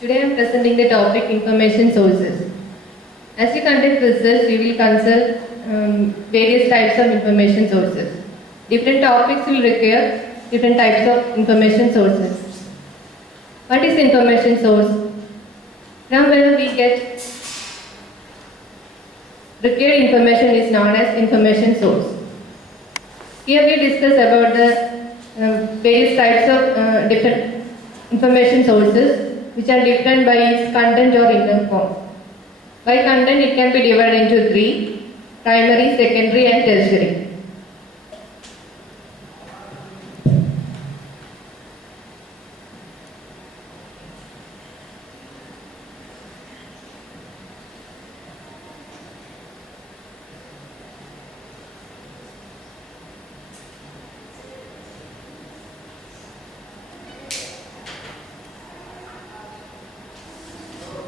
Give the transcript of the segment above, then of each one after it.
Today I am presenting the topic information sources. As you conduct research, we will consult various types of information sources. Different topics will require different types of information sources. What is information source? From where we get required information is known as information source. Here we discuss about the various types of different information sources which are different by its content or inner form. By content it can be divided into three: primary, secondary and tertiary.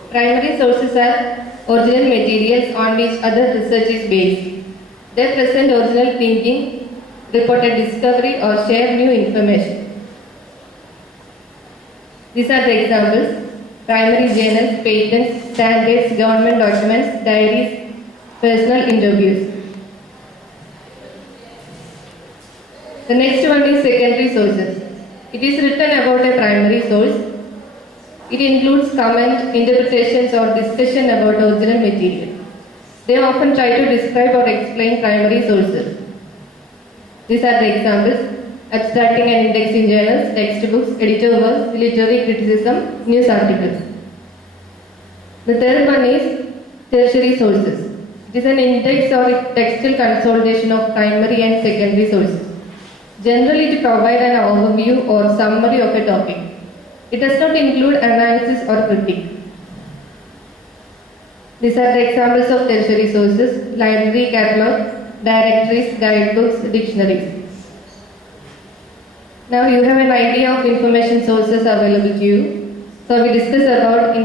Primary sources are original materials on which other research is based. They present original thinking, report a discovery or share new information. These are the examples: primary journals, patents, standards, government documents, diaries, personal interviews. The next one is secondary sources. It is written about a primary source. It includes comment, interpretations or discussion about original material. They often try to describe or explain primary sources. These are the examples: abstracting and indexing journals, textbooks, editor works, literary criticism, news articles. The third one is tertiary sources. It is an index or textual consolidation of primary and secondary sources, generally to provide an overview or summary of a topic. It does not include analysis or critique. These are the examples of tertiary sources: library catalog, directories, guidebooks, dictionaries. Now you have an idea of information sources available to you. So we discuss about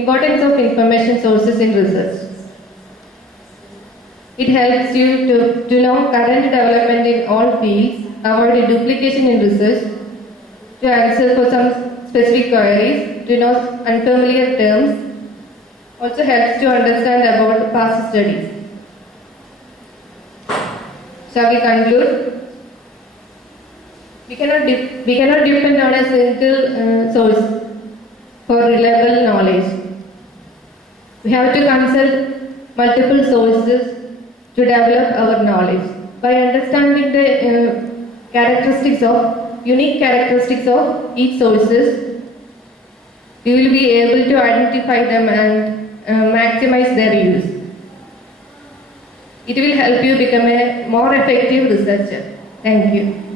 importance of information sources in research. It helps you to know current development in all fields, avoid duplication in research, to answer for some specific queries, to know unfamiliar terms, also helps to understand about past studies. Shall we conclude? We cannot depend on a single source for reliable knowledge. We have to consult multiple sources to develop our knowledge. By understanding the unique characteristics of each sources, we will be able to identify them and maximize their use. It will help you become a more effective researcher. Thank you.